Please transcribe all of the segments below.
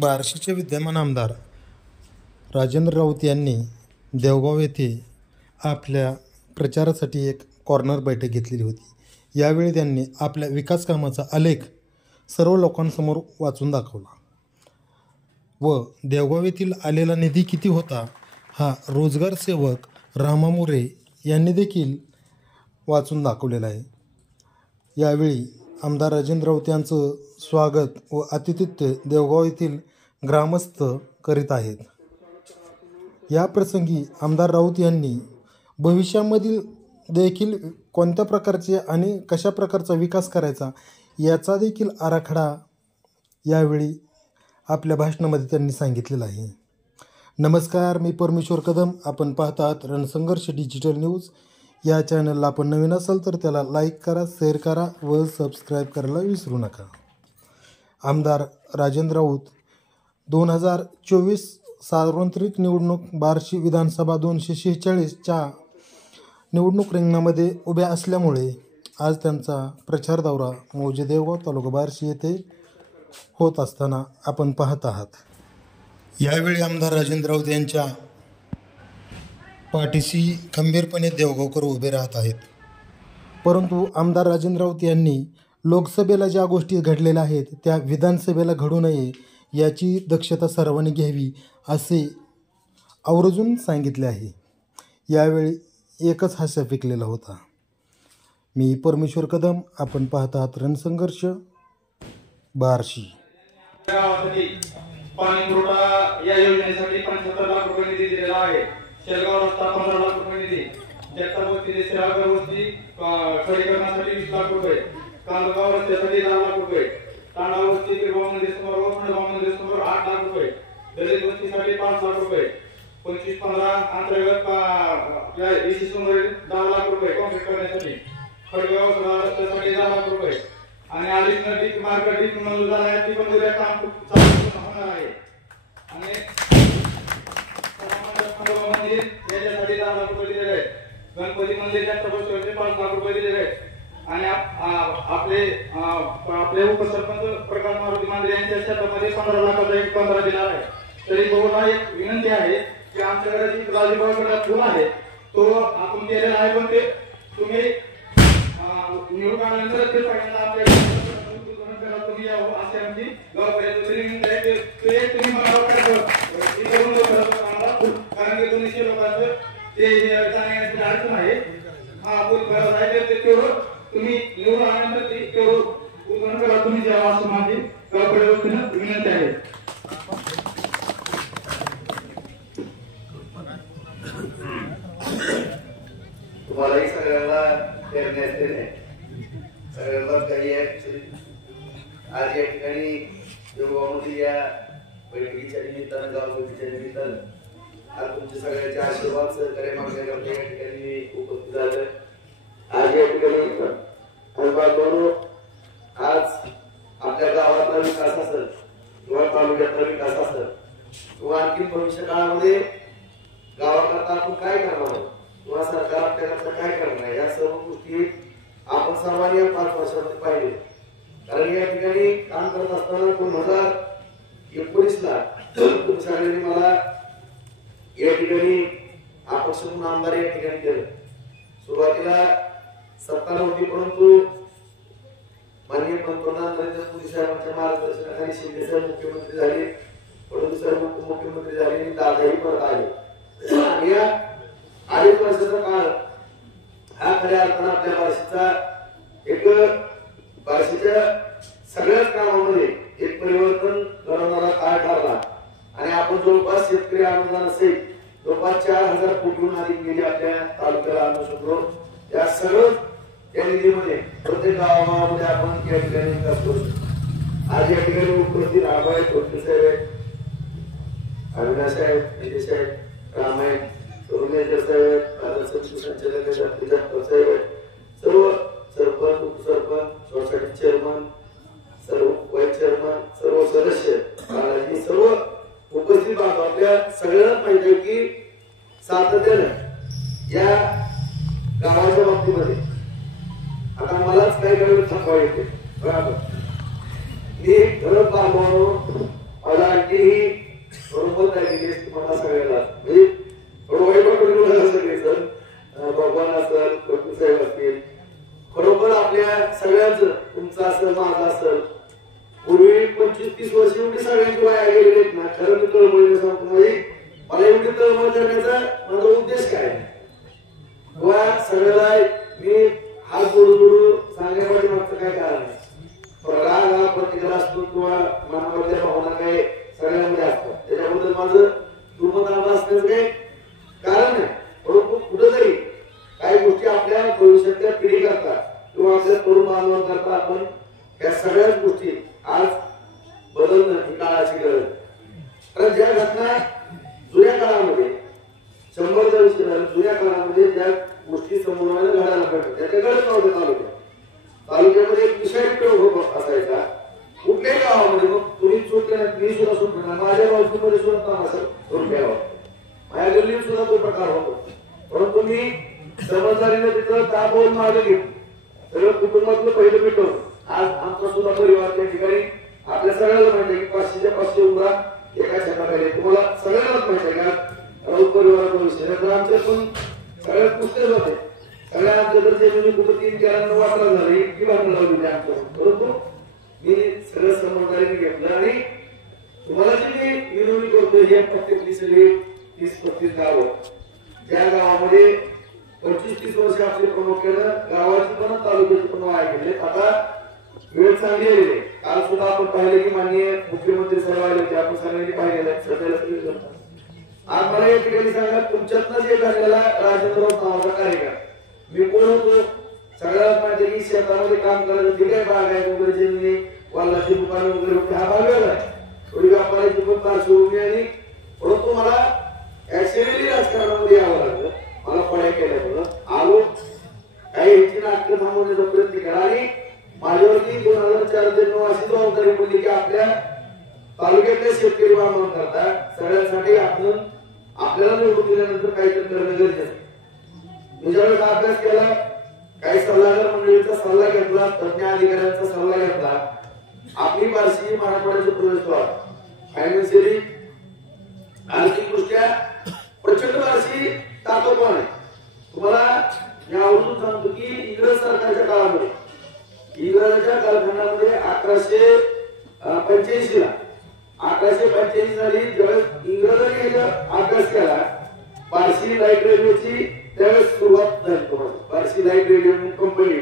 बार्शीचे विद्यमान आमदार राजेंद्र राऊत यांनी देवगाव येथे आपल्या प्रचारासाठी एक कॉर्नर बैठक घेतलेली होती। यावेळी त्यांनी आपल्या विकास कामाचा आलेख सर्व लोकांसमोर वाचून दाखवला व देवगाव येथील आलेला निधी किती होता हा रोजगार सेवक रामा मोरे यांनी देखील वाचून दाखवलेला आहे। यावेळी आमदार राजेंद्र राऊत यांचं स्वागत व आतिथ्य देवगाव येथील ग्रामस्थ करीत आहेत। या प्रसंगी आमदार राऊत यांनी भविष्यामधील देखील कोणत्या प्रकारचे आणि कशा प्रकारचा विकास करायचा याचा देखील आराखडा यावेळी आपल्या भाषणामध्ये त्यांनी सांगितलेला आहे। नमस्कार, मी परमेश्वर कदम, आपण पाहत आहात रणसंघर्ष डिजिटल न्यूज। या चॅनलला आपण नवीन असाल तर त्याला लाईक करा, शेअर करा व सबस्क्राईब करायला विसरू नका। आमदार राजेंद्र राऊत 2024 सार्वत्रिक निवडणूक बार्शी विधानसभा 246च्या निवडणूक रिंगणामध्ये उभ्या असल्यामुळे आज त्यांचा प्रचार दौरा मौजे देवगाव तालुका बार्शी येथे होत असताना आपण पाहत आहात। यावेळी आमदार राजेंद्र राऊत यांच्या पाठीशी खंबीरपणे देवगावकर उभे राहत आहेत। परंतु आमदार राजेंद्र राऊत यांनी लोकसभेला ज्या गोष्टी घडलेल्या आहेत त्या विधानसभेला घडू नये याची दक्षता सर्वांनी घ्यावी असे आवर्जून सांगितले आहे। यावेळी एकच हास्य पिकलेला होता। मी परमेश्वर कदम, आपण पाहत आहात रणसंघर्ष बार्शी। पाणी पुरवठा या योजनेसाठी 75 लाख रुपये निधी दिलेला आहे। शेलगाव रस्ता 15 लाख रुपये निधी, जगतावस्ती सेवागर वस्ती खडीकरणासाठी 20 लाख रुपये, कांदगाव रस्त्यासाठी 10 लाख रुपये, तांडा वस्ती किरगाव मंदिर समोर खंडगाव मंदिर समोर 8 लाख रुपये, दलित वस्तीसाठी 5 लाख रुपये, 25-15 अंतर्गत या इसी समोर 10 लाख रुपये कॉन्क्रीट करण्यासाठी, खडगाव रस्त्यासाठी 10 लाख रुपये आणि अडिशनल डीप मार्केट मंजूर झाला आहे। ती पण उद्या काम चालू होणार आहे आणि मंदिर याच्यासाठी 10 लाख रुपये दिलेले आहेत। गणपती मंदिर या तपस्याचे 5 लाख रुपये दिलेले आहेत आणि आपले उपसरपंच प्रकाश मारुती मांजरे यांच्या शेतामध्ये 15 लाखाचा एक 15 दिला आहे। तरी बहुधा एक विनंती आहे की आमच्याकडे जी राजूबाईकडे फुल आहे तो आपण केलेला आहे, पण ते तुम्ही निवडून आल्यानंतर ते सगळ्यांना आपल्या तुम्ही यावं असे आमची गावकऱ्याची विनंती आहे। ते एक तुम्ही मला कारण की 200 लोकांचं ते जाण्याची अडचण आहे। हा पूल गरज आहे ते तेवढं तुम्ही निवडून आल्यानंतर ते तेवढं उद्घाटन करा तुम्ही जेव्हा असं माझी गावकऱ्या वतीनं विनंती आहे। तुम्हालाही सगळ्यांना सगळ्यांना काही आहे। आज या ठिकाणी देवगावमध्ये या बैठकीच्या निमित्तानं गावभेटीच्या निमित्तानं आज तुमच्या सगळ्यांचे आशीर्वाद सहकार्य मागण्याकरता या ठिकाणी उपस्थित झालं। आज या ठिकाणी आज आपल्या गावातला विकास असेल किंवा तालुक्यातला विकास असेल किंवा आणखी भविष्य काळामध्ये गावाकरता आपण काय करणार आहोत किंवा सरकार आपल्याकरता काय करणार आहे या सर्व गोष्टी आपण सर्वांनी या 5 वर्षामध्ये पाहिले। कारण या ठिकाणी काम करत असताना 2019ला तुम्ही सगळ्यांनी मला या ठिकाणी अपक्ष म्हणून आमदार या ठिकाणी केलं। सुरुवातीला सत्ता नव्हती, परंतु माननीय पंतप्रधान नरेंद्र मोदी साहेबांच्या मार्गदर्शनाखाली शिंदे साहेब मुख्यमंत्री झाले, फडणवीस साहेब उपमुख्यमंत्री झाले आणि दादाही परत आले। या 2.5 वर्षाचा काळ हा खऱ्या अर्थानं आपल्या बार्शीचा एक बार्शीच्या सगळ्याच कामामध्ये एक परिवर्तन घडवणारा काळ ठरला आणि आपण जवळपास शेतकरी अनुदान असेल जवळपास 4000 कोटीहून अधिक निधी आपल्या तालुक्याला आणू शकलो। या सगळं त्या निधीमध्ये प्रत्येक गावामध्ये आपण या ठिकाणी विकास करू शकतो। आज या ठिकाणी उपस्थित आभार कोटी साहेब, अविनाश साहेब, निधी साहेब, रामाय रुग्णेश्वर साहेब, संचालक साहेब, सर्व सरपंच, उपसरपंच, सोसायटी चेअरमन, सर्व वाईस चेअरमन, सर्व सदस्य आणि सर्व उपस्थित आहोत। आपल्या सगळ्यांना माहिती आहे की सातत्यानं या गावाच्या बाबतीमध्ये आता मलाच काही वेळ थांबवा येते। बरोबर, मी घरं बांधून मला आणखी जी वाया गेलेली आहेत ना, खरं मी तळमळीने सांगतो म्हणजे मला एवढी तळमळ करण्याचा माझा उद्देश काय आहे किंवा सगळ्याला मी हात जोडू सांगण्यासाठी मागचं काय कारण आहे. राग हा प्रत्येकाला असतो किंवा मनामधल्या भावना काय सगळ्यांमध्ये असतात, त्याच्याबद्दल माझं दुमत असण्याचं काही कारण नाही. परंतु कुठेतरी काही गोष्टी आपल्या भविष्यातल्या पिढी करता किंवा आपल्या तरुण बांधवांकरता आपण या सगळ्याच गोष्टी आज बदलणं ही काळाची गरज. कारण ज्या घटना जुन्या काळामध्ये 100 वर्ष जुन्या काळामध्ये ज्या गोष्टी समोर घडायला पाहिजे त्याच्या घडत नव्हत्या. तालुक्यामध्ये एक विषय असायचा कुठल्याही गावामध्ये, मग तुम्ही सुटले नाही मी सुद्धा सुटलो नाही, माझ्या बाजूमध्ये सुद्धा तमाशा करून घ्यावा, माझ्या गल्लीत सुद्धा तो प्रकार होतो. परंतु मी समजदारीने तिथं दाबवून मागे घेऊन सगळं कुटुंबातलं पहिलं मिटवलं. आज आमचा सुद्धा परिवार त्या ठिकाणी आपल्या सगळ्याला माहिती आहे की 500च्या 500 उमरा एका छताखाली. तुम्हाला सगळ्यांनाच माहिती आहे का राऊत परिवाराचा विषय, तर आमच्या पण सगळ्यात पुस्तक होते. सगळ्या आमच्या तर जमिनी कुठं 3-4 वाटला झाला इतकी भांडण लावली आमच्या. परंतु मी सगळं समजदारीने घेतलं आणि तुम्हाला जे मी विनवणी करतोय हे प्रत्येक सगळे 30-35 गावं ज्या गावामध्ये 25-30 वर्ष आपले प्रमुख केलं, गावाची पण तालुक्याची पण वाया गेले. आता वेळ चांगली आलेली आहे. काल सुद्धा आपण पाहिलं की माननीय मुख्यमंत्री सर्व आले होते, आपण सगळ्यांनी पाहिलेलं आहे. सगळ्याला आज मला या ठिकाणी सांगा तुमच्यातनं जे झालेला राजेंद्रराव नावाचा कार्यक्रम मी कोण होतो सगळ्यात माहिती की शेतामध्ये काम करायचं ठीक आहे, बाग आहे वगैरे जमिनी वालाची दुकान वगैरे होते, हा भाग वेगळा आहे. थोडी व्यापाराची पण पार्श्वभूमी आणि परंतु मला ऍक्च्युअली राजकारणामध्ये यावं लागलं. मला पढाई केल्यामुळं आलो काही ह्याची नाटकं थांबवण्याचा प्रयत्न केला आणि माझ्यावरती 2004-9 अशी जबाबदारी पडली की आपल्या तालुक्यातल्या शेतकरी बांधवांकरता सगळ्यांसाठी आपण आपल्याला निवडून दिल्यानंतर काहीतरी करणं गरजेचं. मी ज्यावेळेस अभ्यास केला काही सल्लागार मंडळीचा सल्ला घेतला, तज्ञ अधिकाऱ्यांचा सल्ला घेतला. आपली बार्शी मराठवाड्याचं प्रवेशद्वार फायनान्शियली आर्थिकदृष्ट्या प्रचंड बार्शी ताकदवान आहे. तुम्हाला मी आवर्जून सांगतो की इंग्रज सरकारच्या काळामध्ये इंग्रजांच्या कालखंडामध्ये 1885 साली ज्यावेळेस इंग्रजांनी अभ्यास केला बार्शी लाईट रेल्वेची त्यावेळेस सुरुवात झाली. बार्शी लाईट रेल्वे कंपनी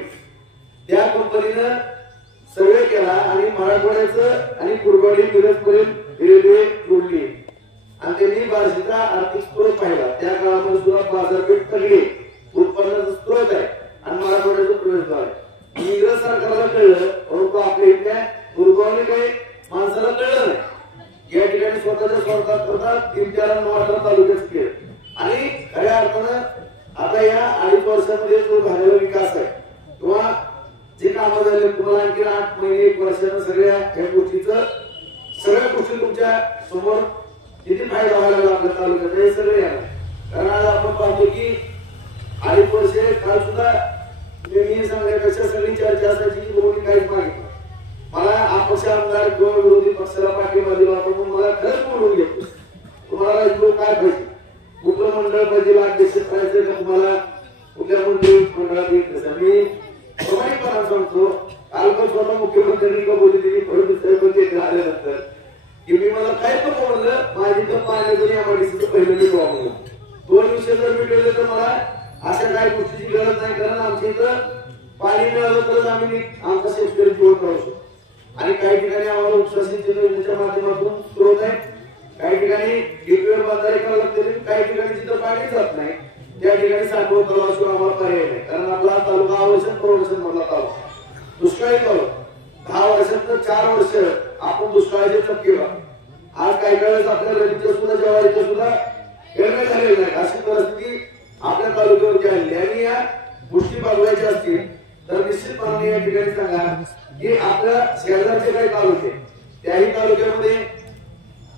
त्या कंपनीनं सर्वे केला आणि मराठवाड्याचं आणि कुरवाडी मिरजपर्यंत रेल्वे जोडली आणि त्यांनी बार्शीचा आर्थिक स्त्रोत पाहिला. त्या काळामध्ये सुद्धा बाजारपेठ तगडी उत्पन्नाचा स्त्रोत आहे आणि मराठवाड्याचं प्रवेशद्वार आहे. इंग्रज सरकारला कळलं परंतु आपल्या इथल्या दुर्गावने काही माणसाला कळलं नाही. या ठिकाणी स्वतःच्या स्वार्थात करतात 3-4 तालुक्यात केलं आणि खऱ्या अर्थानं आता या 2.5 वर्षामध्ये जो झालेला विकास आहे किंवा जे कामं झाले तुम्हाला आणखी 8 महिने 1 वर्षानं सगळ्या या सगळ्या गोष्टी तुमच्या समोर किती फायदा व्हायला लागला आपल्या तालुक्यात हे सगळे आहे. कारण आज आपण पाहतो की 2.5 वर्षे काल सुद्धा मी सांगण्यापेक्षा सगळी चर्चा असायची की लोकांनी काहीच मागितलं. मला अपक्ष आमदार किंवा विरोधी पक्षाला पाठिंबा दिला होता म्हणून मला खरंच बोलून घेतलं तुम्हाला राजकीय काय पाहिजे, कुठलं मंडळ पाहिजे, अध्यक्ष करायचं का तुम्हाला कुठल्या मंडळात येत. मी प्रमाणिकपणा सांगतो काल पण स्वतः मुख्यमंत्र्यांनी कबुली दिली फडणवीस आल्यानंतर की मी मला काय तो म्हणलं माझी तर पाण्याचं एमआयडीसीचं पहिलं मिळवा म्हणून 2 विषय जर मिळवले तर मला अशा काही गोष्टीची गरज नाही. कारण आमच्या इथं पाणी मिळालं तरच आम्ही आमचा शेतकरी जीवन करू शकतो आणि काही ठिकाणी आम्हाला उपसा सिंचन योजनेच्या माध्यमातून स्त्रोत आहे, काही ठिकाणी गेटवेवर बांधारे करावं लागते, काही ठिकाणी जिथं पाणी जात नाही त्या ठिकाणी साठवण तलावाशिवाय आम्हाला पर्याय नाही. कारण आपला तालुका प्रवर्षण मधला तालुका दुष्काळी तालुका 10 वर्षात 4 वर्ष आपण दुष्काळाचे चपके आज काही वेळेस आपल्या रबीच्या सुद्धा ज्वारीच्या सुद्धा निर्णय झालेला नाही. अशी परिस्थिती आपल्या तालुक्यावरती आलेली आणि या गोष्टी बघायच्या असतील तर निश्चितपणे या ठिकाणी सांगा की आपल्या शेजारचे काही तालुके त्याही तालुक्यामध्ये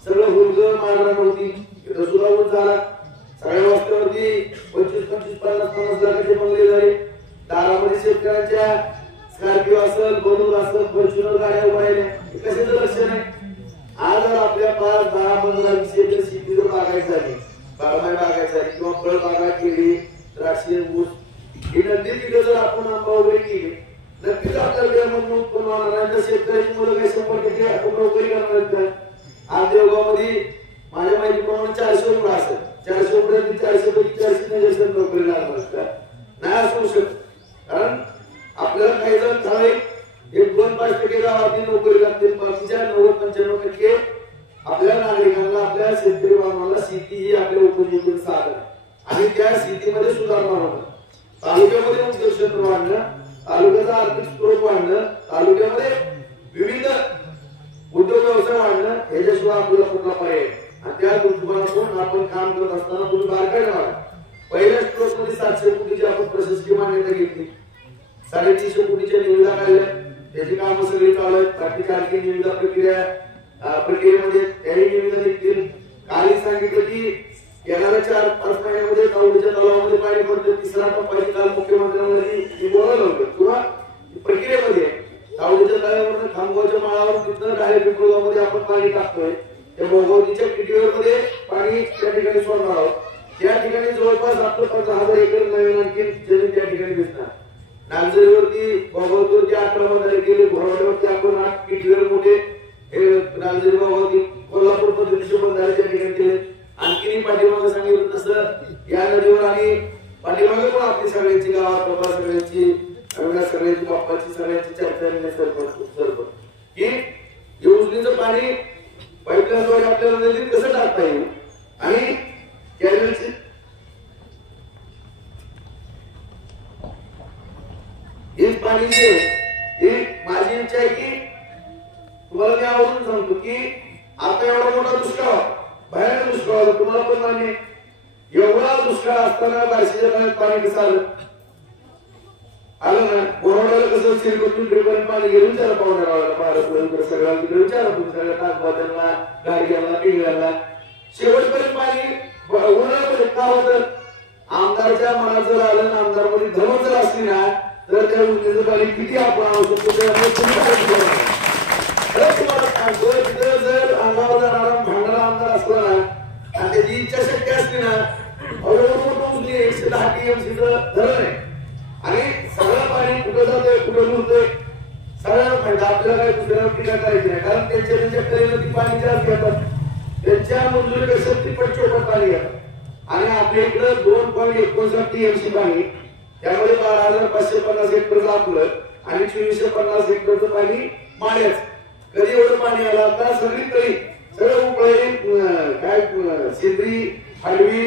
सगळं हुलगं मारणार नव्हती तिथं सुद्धा ऊस झाला. सगळ्या वस्त्यावरती 25-50 लाखाचे बंगले झाले. दारामध्ये शेतकऱ्यांच्या स्कॉर्पिओ असेल, बलून असेल, फॉर्च्युनर गाड्या उभ्या राहिल्या. कशाचं लक्ष नाही. आज जर आपल्या 5, 10, 15, 20 एकर शेती जर बागायची झाली, बारमाही बागायची झाली किंवा फळ बागा केली, द्राक्षे, ऊस ही नदी तिथे जर आपण आंबा वगैरे केली नक्कीच आपल्याला यामधून उत्पन्न होणार नाही. तर शेतकऱ्याची मुलं काही 100% आपण नोकरी करणार आहेत. माहितीप्रमाणे 400 उमरा असेल, 400 उमऱ्यातील 400 पैकी 400 नोकरी लागणार असतात, नाही असू शकत. कारण आपल्याला काही जण ठराविक 1-2-5% गावातील नोकरी लागते, बाकीच्या 90-95% आपल्या नागरिकांना, आपल्या शेतकरी बांधवांना शेती ही आपल्या उपजीविकेचं साधन आहे. आणि त्या शेतीमध्ये सुधारणा होणं, तालुक्यामध्ये उद्योग क्षेत्र वाढणं, तालुक्याचा आर्थिक स्त्रोत वाढणं, तालुक्यामध्ये विविध उद्योग व्यवसाय वाढणं, याच्याशिवाय आपल्याला कुठला पर्याय. आणि त्या दृष्टिकोनातून आपण काम करत असताना तुम्ही बारकाईने वाढा. पहिल्या स्त्रोत मध्ये 700 कोटीची आपण प्रशासकीय मान्यता घेतली, 350 कोटीच्या निविदा काढल्या, त्याची कामं सगळी चालू आहेत. बाकीच्या आणखी निविदा प्रक्रियेमध्ये त्याही निविदा निघतील. कालही सांगितलं की येणाऱ्या 4-5 महिन्यामध्ये तालुक्याच्या तलावामध्ये पाणी पडतं. तिसरा टप्पाची काल मुख्यमंत्र्यांनी बोलायला होतं किंवा प्रक्रियेमध्ये तालुक्याच्या तळ्यावरून खामगावच्या माळावर तिथं डायरेक्ट पिंपळगावमध्ये आपण पाणी टाकतोय. त्या भोगावतीच्या मध्ये पाणी त्या ठिकाणी सोडणार आहोत. त्या ठिकाणी जवळपास आपलं 15,000 एकर नवीन आणखी जमीन त्या ठिकाणी दिसणार. नागझरीवरती भोगावतीवरती 18 बंधारे केले, घोरवाड्यावरती आपण 8 किटीवर मोठे नागझरी भोगावती कोल्हापूर पद्धतीचे बंधारे त्या ठिकाणी केले. आणखी पाठीमागे सांगितलं तसं या नदीवर आणि पाठीमागे पण आपली सगळ्यांची गावात बाबा सगळ्यांची सगळ्यांची बाप्पाची सगळ्यांची चर्चा सरपंच की योजनेचं पाणी पाईपलाईनद्वारे आपल्याला नदीत कसं टाकता येईल आणि कॅनलची हे पाणी जे हे माझी इच्छा आहे की तुम्हाला मी आवडून सांगतो की आता एवढा मोठा दुष्काळ, भयानक दुष्काळ तुम्हाला पण मान्य, एवढा दुष्काळ असताना बार्शीच्या पाण्यात पाणी कसं आलं ना. बोरवड्याला कसं सिरकोतून ड्रिपन पाणी घेऊन त्याला पाहुण्याला भारत सगळ्यांना तिकडे विचारा तुम्ही सगळ्या टाकबाजांना, गाडग्यांना, पिंगळ्यांना शेवटपर्यंत पाणी उन्हाळ्यामध्ये का होतं. आमदारच्या मनात जर आलं ना, आमदारमध्ये धमक जर असली ना तर त्या योजनेचं पाणी किती आपण आणू शकतो तुम्हाला सांगतो. तिथं जर अंगावर जाणारा भांडणारा आमदार असला ना आणि त्याची इच्छाशक्ती असली ना, उचली 110 TMCचं धरण आहे आणि सगळं पाणी कुठं जातंय कुठं उरतंय सगळ्यांना फायदा. आपल्याला काही दुसऱ्यावर टीका करायची नाही, कारण त्यांच्या कलेनं ती पाणी जास्त घेतात, त्यांच्या मंजुरीपेक्षा तिप्पट चौपट पाणी घेतात. आणि आपल्या इकडं 2.59 TMC पाणी, त्यामध्ये 12,550 हेक्टरचं आपलं आणि 2450 हेक्टरचं पाणी माड्याचं. कधी एवढं पाणी आलं आता सगळी तरी सगळं उपळे काय शेंद्री हाडवी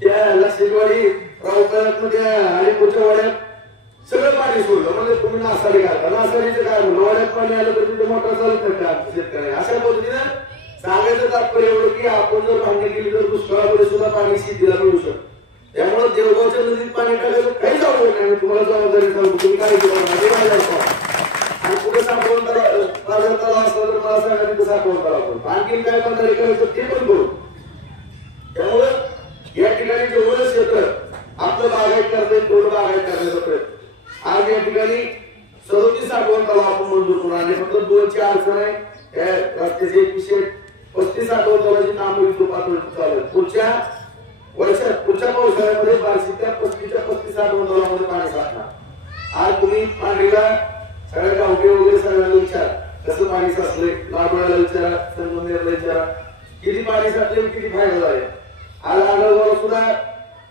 त्या लक्षेवाडी राऊतामध्ये आणि पुढच्या वाड्यात सगळं पाणी सोडलं. म्हणजे तुम्ही नासाडी घालता, नासाडीचं काय म्हणलं, वाड्यात पाणी आलं तर तिथे मोटर चालत नाही शेतकऱ्यांनी. अशा पद्धतीनं सांगायचं तात्पर्य एवढं की आपण जर मागणी केली तर दुष्काळामध्ये सुद्धा पाणी शेतीला मिळू शकतं. त्यामुळे देवगावच्या नदीत पाणी टाकायचं काही आवडत नाही. तुम्हाला जबाबदारी सांगतो, तुम्ही काय केलं आणि कुठे साठवून तलाव असला तर मला सांगा तिथे साठवून तलाव आणखी काय बंधारे करायचं ते पण करू. त्यामुळे या ठिकाणी जेवढं क्षेत्र आपलं बागायत करता तेवढं बागायत करण्याचा प्रयत्न. आज या ठिकाणी 37 साठवण तलाव आपण मंजूर करून आणि फक्त 2ची अडचण आहे. त्या रस्त्याचे 135 साठवण तलावाची कामं पातळी चालू आहे. पुढच्या वर्षात पुढच्या पावसाळ्यामध्ये 35 साठवण तलावामध्ये पाणी साठणार. आज तुम्ही पाणीला सगळ्या गावठी वगैरे सगळ्यांना विचार कसं पाणी साचलंय, लाडोळ्याला विचारा, संगमनेरला विचारा किती पाणी साचले, किती फायदा झाले. आज आढळगाव सुद्धा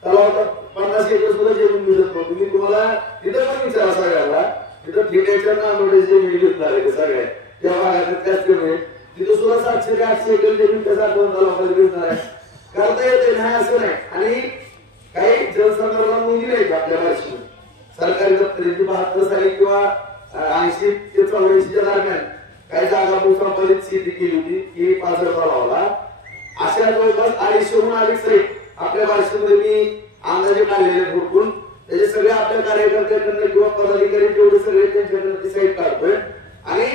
तलावात 50 एकर सुद्धा जेवण मिळत नव्हतं. तुम्ही तुम्हाला तिथं पण विचारा सगळ्याला, तिथं ठेक्याच्या नांदोडे जे मिळत झाले सगळ्या त्या भागात त्याच कमी तिथं सुद्धा 700 ते 800 एकर जमीन त्याचा आठवण तलावामध्ये मिळणार आहे. करता येते नाही असं नाही. आणि काही जलसंधारण नोंदी नाही आपल्या भाषेमध्ये सरकारी दप्तरांची 72 साली किंवा 80 ते 84च्या दरम्यान काही जागा भूसंपादित शेती केली होती की पाझर तलावाला. अशा जवळपास 250हून अधिक साईट आपल्या भाषेमध्ये मी अंदाजे काढलेले भरपूर. त्याचे सगळे आपल्या कार्यकर्त्यांकडनं किंवा पदाधिकारी जेवढे सगळे त्यांच्याकडनं ती साईट काढतोय आणि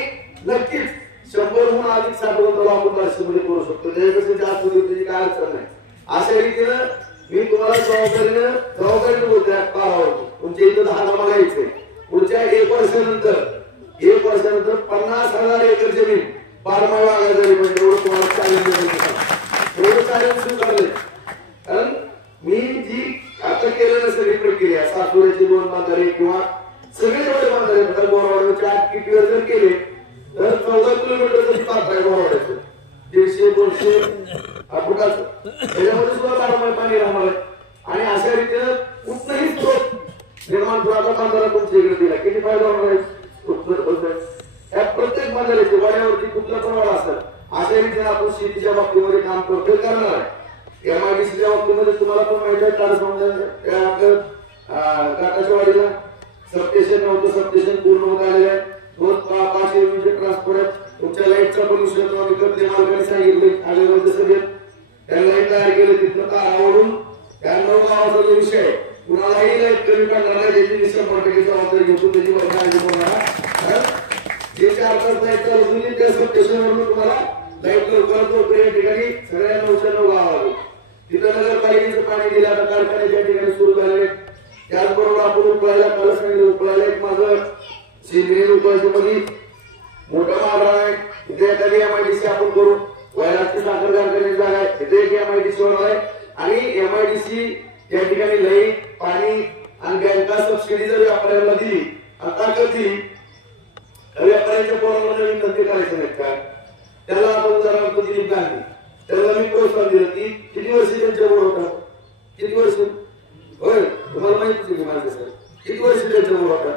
नक्कीच 100हून अधिक साठवण तलाव आपण भाषेमध्ये करू शकतो. त्याच्यापेक्षा जास्त त्याची काय अडचण नाही. अशा रीतीनं मी तुम्हाला जबाबदारीने बोलतोय. तुमच्या इथं 10 गावाला यायचंय. पुढच्या 1 वर्षानंतर 50,000 एकर जमीन बारमाही बागायत झाली पाहिजे एवढं तुम्हाला चालेल स्वीकारलंय. कारण मी जी आता केलेलं सगळी प्रक्रिया सासवड्याची 2 बांधारे किंवा सगळे जेवढे बांधारे बोरवाड्याच्या 8 किटीवर जर केले तर 14 किलोमीटरचं पात्र आहे बोरवाड्याचं. 150 200 फुटाचं त्याच्यामध्ये सुद्धा बारमाही पाणी राहणार आहे. आणि अशा रीतीनं कुठलाही स्रोत निर्माण होण्याचा बांधारा तुमच्या इकडे दिला किती फायदा होणार आहे. या प्रत्येक बांधाऱ्याचे वाड्यावरती कुठला पण वाडा असेल अशा रीतीने आपण शेतीच्या बाबतीमध्ये काम करतोय करणार आहे. एमआयडीसीच्या बाबतीमध्ये तुम्हाला पण माहिती आहे काल समजा आपलं काकाच्या वाडीला सबस्टेशन नव्हतं, सबस्टेशन पूर्ण होत आलेलं आहे. 5 युनिटचे ट्रान्सफर आहेत. तुमच्या लाईटचा पण विषय विकत मालकाने सांगितले अगोदर सगळे त्या लाईट तयार केलं तिथलं तर आवडून त्या 9 गावाचा जो विषय आहे कुणालाही लाईट कमी करणार नाही त्याची 100% जबाबदारी घेतो त्याची काळजी करणार. जे 4 तास लाईट चालू होती त्या सबस्टेशनवरून तुम्हाला लाईट लवकर या ठिकाणी सगळ्या 9 गावाला तिथं नगरपालिकेचं पाणी दिलं आता कारखाने त्या ठिकाणी सुरू झाले. त्याचबरोबर आपण उकळायला काल सांगितलं उकळायला एक माझं शेंद्रीय उकळायच्या मोठा मार्ग आहे तिथे एखादी एमआयडीसी आपण करू. वैरागची साखर कारखान्याची जागा आहे तिथे एक एमआयडीसी होणार आहे. आणि एमआयडीसी या ठिकाणी लाईट पाणी आणि बँका सबसिडी जर व्यापाऱ्यांना दिली आता कधी व्यापाऱ्यांच्या पोरांना नवीन धंदे करायचे नाहीत का. त्याला आता उदाहरणार्थ दिलीप गांधी त्याला मी प्रोत्साहन दिलं की किती वर्ष त्यांच्याबरोबर होता किती वर्ष होय तुम्हाला माहितीच आहे माझं सर किती वर्ष त्यांच्याबरोबर होता.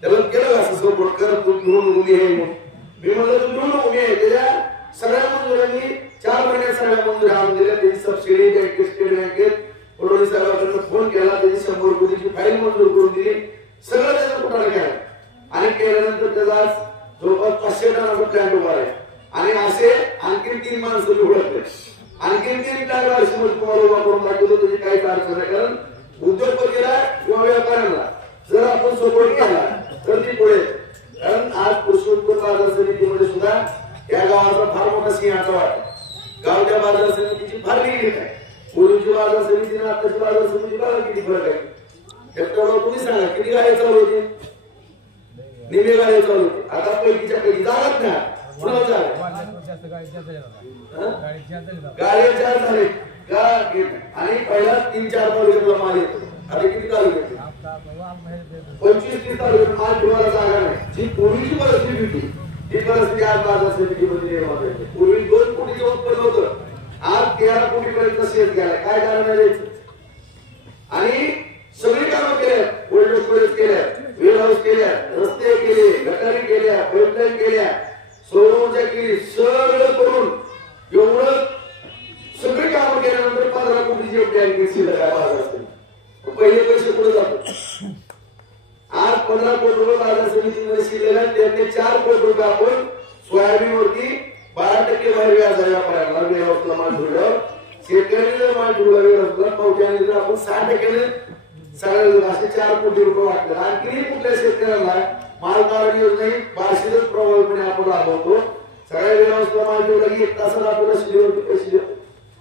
त्याला केलं असं सपोर्ट करत घेऊन उभी आहे मी म्हणलं तू घेऊन उभी आहे त्याच्या सगळ्या मंजुऱ्यांनी 4 महिन्यात सगळ्या मंजुऱ्या आणून दिल्या. त्याची सबसिडी बँकेत स्टेट बँकेत फडणवीस साहेबांना फोन केला त्याची 100 कोटीची फाईल मंजूर करून दिली. सगळं त्याचा कुठाला केला आणि केल्यानंतर त्याचा जवळपास 500 टनाचा प्लॅन्ट उभा आहे. आणि असे आणखी 3 माणसं निवडले आणखी 3 प्लॅन्ट वर्षामध्ये तुम्हाला उभा करून दाखवतो त्याची काहीच अडचण आहे. कारण उद्योगपतीला किंवा व्यापाऱ्यांना जर आपण सपोर्ट केला तर ती पुढे. कारण आज कृषी उत्पन्न बाजार समितीमध्ये सुद्धा या गावाचा फार मोठा सिंहाचा वाटा गावच्या बाजार समितीची फार निगडीत आहे. पूर्वीची बाजार समिती आणि आताची बाजार समिती बघा किती फरक आहे. त्याच्यावर तुम्ही सांगा किती गाड्या चालू होती निम्मे गाड्या चालू होती आता पैकीच्या पैकी जाणार ना गाड्या 4 झाले का आणि पहिला 3-4 तालुक्यातला माल येतो. आता किती तालुक्यात 25-30 तालुक्यात माल ठेवायला जागा नाही. जी पूर्वीची परिस्थिती होती ती परिस्थिती आज बाजार समितीमध्ये निर्माण झाली. पूर्वी 2 कोटीचं उत्पन्न होतं आज 13 कोटीपर्यंत शेत गेलाय. काय कारण आहे आणि सगळी कामं केल्या कोल्ड स्टोरेज केल्या वेअर हाऊस केल्या रस्ते केले गटारी केल्या पाईपलाईन केल्या सौर ऊर्जा केली सगळं करून एवढं सगळी कामं केल्यानंतर 15 कोटीची बँकेत शिल्लक आहे बाजार समिती. पहिले पैसे पुढे जातो. आज 15 कोटी रुपये बाजार समितीमध्ये शिल्लक आहे त्यातले 4 कोटी रुपये आपण सोयाबीनवरती 12% बाहेर व्याज आहे व्यापाऱ्यांना वेअरहाऊसला माल ठेवल्यावर. शेतकऱ्यांनी जर माल ठेवला वेअरहाऊसला पावट्याने जर आपण 60% सगळ्या असे 4 कोटी रुपये वाटले. आणखी कुठल्या शेतकऱ्यांना माल तारण योजना ही 1200 प्रभावीपणे आपण राबवतो. सगळ्या वेअरहाऊसला माल ठेवला की 1 तासात आपल्याला शिल्लक पैसे देतो.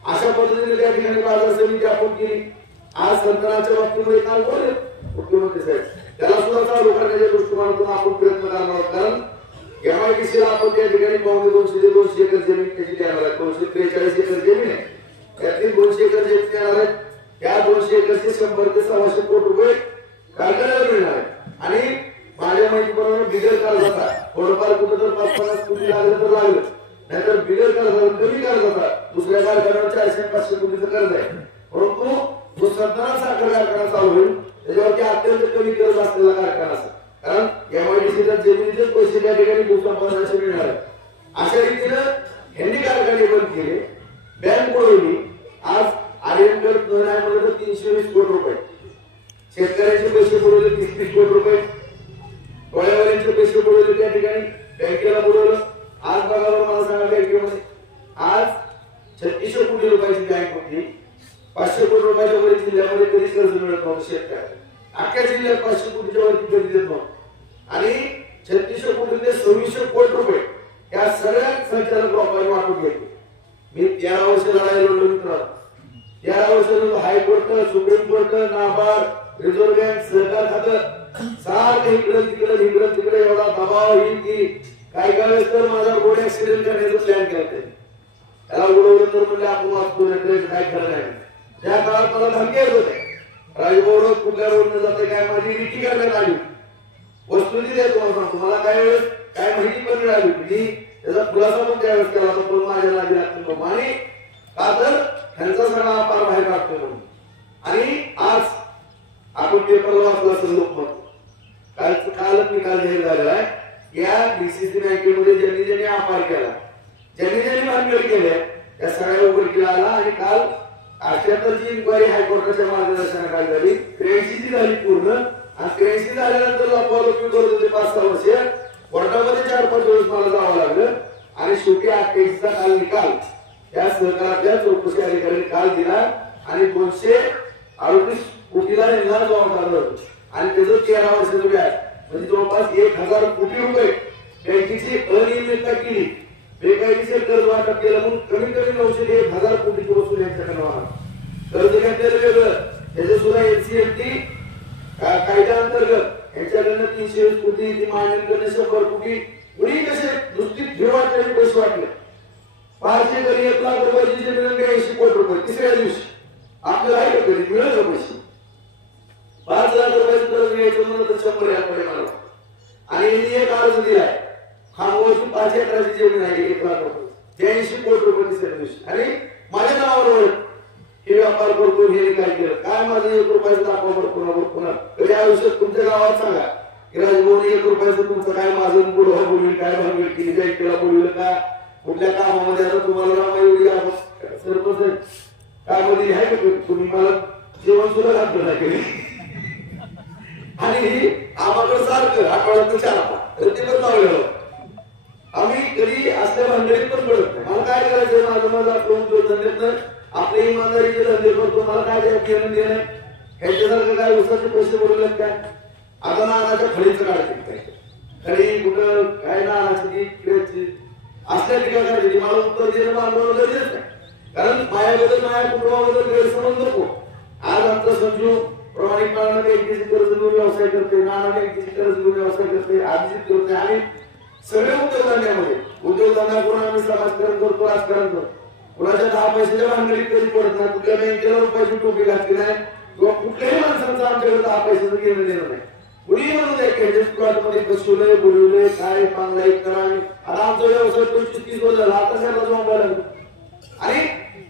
अशा पद्धतीने त्या ठिकाणी बाजार समिती आपण केली. आज संतनाच्या बाबतीमध्ये काल बोलले मुख्यमंत्री साहेब त्याला सुद्धा चालू करण्याच्या दृष्टिकोनातून आपण प्रयत्न करणार आहोत. कारण एमआयडीसीला आपण त्या ठिकाणी 200 ते 200 एकर जमीन त्याची देणार आहे. 243 एकर जमीन आहे त्यातील 200 एकर जमीन देणार आहेत. त्या 200 एकरचे 100 ते 125 कोटी रुपये कारखान्याला मिळणार आहे. आणि माझ्या माहितीप्रमाणे बिगर कर्जाचा थोडंफार कुठं जर 5-50 कोटी लागलं तर लागलं नाहीतर बिगर कर्जाला कमी कर्जाचा दुसऱ्या कारखान्यावर 400-500 कोटीचं कर्ज आहे. परंतु जो सध्या साखर कारखाना चालू होईल त्याच्यावरती अत्यंत कमी कर्ज असलेला कारखाना असेल. कारण एमआयडीसीच्या जमिनीचे पैसे त्या ठिकाणी भूसंपादनाचे मिळणार आहेत. अशा रीतीनं ह्यांनी कारखाने बंद केले बँक बुडवली. आज आर्यनगड नाही म्हणलं तर 320 कोटी रुपये शेतकऱ्यांचे पैसे बुडवले 30 कोटी रुपये टोळ्यावाल्यांचे पैसे बुडवले त्या ठिकाणी बँकेला बुडवलं. आज बघा मला सांगा बँकेमध्ये आज 3600 कोटी रुपयाची बँक होती. 500 कोटी रुपयाच्या वरील जिल्ह्यामध्ये कधी कर्ज मिळत नव्हतं शेतकऱ्याला. अख्ख्या जिल्ह्यात 500 कोटीच्या वरती कर्ज देत नव्हतं. आणि 3600 कोटी ते 2600 कोटी रुपये या सगळ्या संचालक लोकांनी वाटून घेतले. मी 13 वर्ष लढाई लढलो मित्र. 13 वर्ष high court supreme court NABARD reserve bank सहकार खातं सारखं इकडं तिकडे एवढा दबाव येईल की काय वेळेस तर माझा रोड ऍक्सिडेंट करण्याचा प्लॅन केला त्यांनी. त्याला उडवलं तर म्हणजे आपण वाचतो काय खरं नाही. त्या काळात मला धमकी येत होते राजभवन कुठल्या रोडनं जाते काय माझी रीती करण्यात आली. वस्तुस्थिती आहे तुम्हाला सांगतो मला काय वेळेस काय माहिती पण मिळाली होती. त्याचा खुलासा पण त्यावेळेस केला होता, पण माझ्या नादी लागतील बाबा. आणि का तर ह्यांचा सगळा अपार बाहेर काढतोय म्हणून. आणि आज आपण पेपरला वाचला असेल लोकमत, कालच निकाल जाहीर झालेला आहे. या डीसीसी बँकेमध्ये ज्यांनी अपार केला, ज्यांनी भानगड केल्या, त्या सगळ्या उघडकीला आला. आणि काल 78ची इन्क्वायरी हायकोर्टाच्या मार्गदर्शनाखाली झाली, 83ची झाली पूर्ण. आणि 83 झाल्यानंतर लपवालपवी करत होते 5-6 वर्ष, कोर्टामध्ये 4-5 वेळेस मला जावं लागलं. आणि शेवटी 88चा काल निकाल त्या सहकारातल्या चौकशी अधिकाऱ्यांनी काल दिला. आणि 238 कोटीला यांना जबाबदार होतं. आणि त्याचं 13 वर्षाचं व्याज म्हणजे जवळपास 1000 कोटी रुपये बँकेची अनियमितता केली, बेकायदेशीर कर्ज वाटप केलं म्हणून कमीत कमी 900-1000 कोटीची वसूल यांच्याकडे व्हावं. कर्ज घेतलेलं वेगळं, त्याचे सुद्धा एनसीएलटी कायद्याअंतर्गत यांच्याकडनं 320 कोटी, ती मान्यांकडनं 100 कोटी. कुणी कसे नुसती फी वाटले, पैसे वाटले. 5 घरी 1 लाख रुपयाची जमीन 82 कोटी रुपये तिसऱ्या दिवशी. आपल्याला आहे का कधी मिळेल का पैसे? 5 लाख रुपयाचं कर्ज घ्यायचं म्हणून तर 100 रुपये मला. आणि यांनी एक अर्ज दिलाय, खामगावची 5 एकराची जमीन आहे 1 लाख रुपये, 82 कोटी रुपये तिसऱ्या दिवशी. आणि माझ्या नावावर हे व्यापार करतो, हे काय केलं, काय माझं 1 रुपयाचं दाखवा पुन्हा कधी आयुष्यात तुमच्या गावात सांगा की राजभवन 1 रुपयाचं तुमचं काय, माझं पुढं बोलून काय भांडवल केली, बँकेला बोलवलं का, कुठल्या कामामध्ये आता तुम्हाला सरपंच कामामध्ये आहे का तुम्ही मला जेवण सुद्धा घातलं नाही केली. आणि आम्हाला सारखं आठवड्यात 4 ते पण लावलं. आम्ही कधी असल्या भांडणीत पण पडत नाही. मला काय करायचं, माझं आपलं आपल्या इमानदारीचे धंदे करतो, मला काय घेणं देणं. ह्याच्यासारखं काय उसाचे पैसे बोलले काय, आता नानाच्या खडीचं काढतील काय, खडी कुठं काय नानाची असल्या ठिकाणी काढते. मला उत्तर देणं मानवणं गरजेचं नाही, कारण माझ्याबद्दल माझ्या कुटुंबाबद्दल गैरसमज नको. आज आमचा संजू प्रामाणिकपणाने बँकेची कर्ज घेऊन व्यवसाय करते, नाना बँकेची कर्ज घेऊन व्यवसाय करते, अभिजित करते. आणि सगळे उद्योगधंद्यामध्ये उद्योगधंदा करून आम्ही समाजकारण करतो, राजकारण करतो. कुणाच्या 10 पैशाच्या भानगडीत कधी पडत नाही, कुठल्या बँकेला रुपयाची टोपी घातली नाही, किंवा कुठल्याही माणसांचं आमच्याकडे 10 पैशाचं घेणं देणं नाही. कुणी म्हणून प्लॉटमध्ये बसवलंय, बोलवलंय, काय चांगला करा. आता आमचा व्यवसाय 25-30 वर्ष झाला, आता सगळं जमवायला लागलं. आणि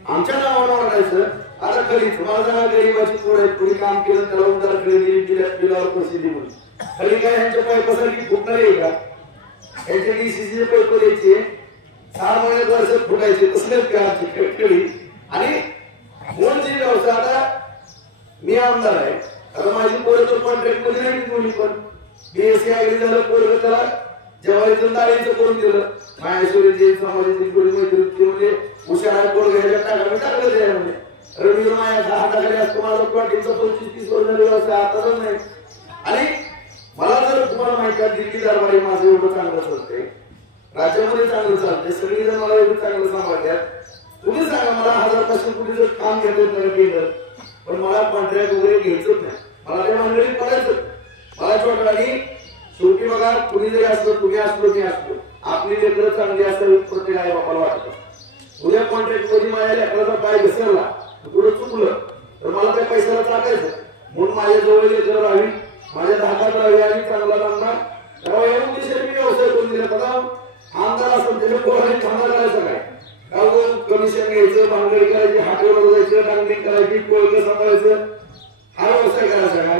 आमच्या नावानं वाटायचं आता खरी तुम्हाला गरीबाची पोड आहे, कुणी काम केलं त्याला उदार बिलावर पैसे देऊन खरी काय ह्यांच्या पैपासारखी फुटणार आहे का? ह्यांचे डीसीसीचे पैप द्यायचे 6 महिन्यात वर्षात फुटायचे, तसलेच काय आमची खेळखेळी. आणि कोणची व्यवसाय, आता मी आमदार आहे, आता माझी पोरं तर कॉन्ट्रॅक्ट मध्ये नाही कोणी पण बीएससी आयडी झालं, पोरं त्याला जेवारीचं दाळीचं कोण दिलं, माहेश्वरी जैन समाजाची कोणी मैत्री म्हणजे हुशार पोर घ्यायच्या टाका मी टाकलं त्यामध्ये. रवी माझ्या हाताखाली असतो, माझा प्लॉटिंगचा 25-30 वर्ष व्यवसाय आता नाही. आणि मला जर तुम्हाला माहिती आहे दिल्ली दरबारी माझं एवढं चांगलं चालतंय, राज्यामध्ये चांगलं चालतंय, सगळी जण मला एवढं चांगलं सांभाळतात. तुम्ही सांगा मला 1000-500 कोटी जर काम घेतलं केलं, पण मला कॉन्ट्रॅक्ट वगैरे घ्यायचंच नाही, मला त्या मंडळीत पडायचं. मला छोटा. आणि शेवटी बघा, कुणी जरी असलं, तुम्ही असलो मी असलो, आपली लेकरं चांगली असावी प्रत्येक आई बापाला वाटतं. उद्या कॉन्ट्रॅक्ट मध्ये माझ्या लेकराचा पाय घसरला, पुढे चुकलं तर मला त्या पैशाला टाकायचं. म्हणून माझ्या जवळ लेकर राहावी, माझ्या धाकात राहावी आणि चांगला लागणार. तेव्हा या उद्देशाने मी व्यवसाय करून दिला. बघा आमदार असतात त्याच्या पोरांनी धंदा करायचा काय, कमिशन घ्यायचं, भांडवल करायची, हाटेवर जायचं, डांगलिंग करायची, कोळकं सांभाळायचं, हा व्यवसाय करायचा का?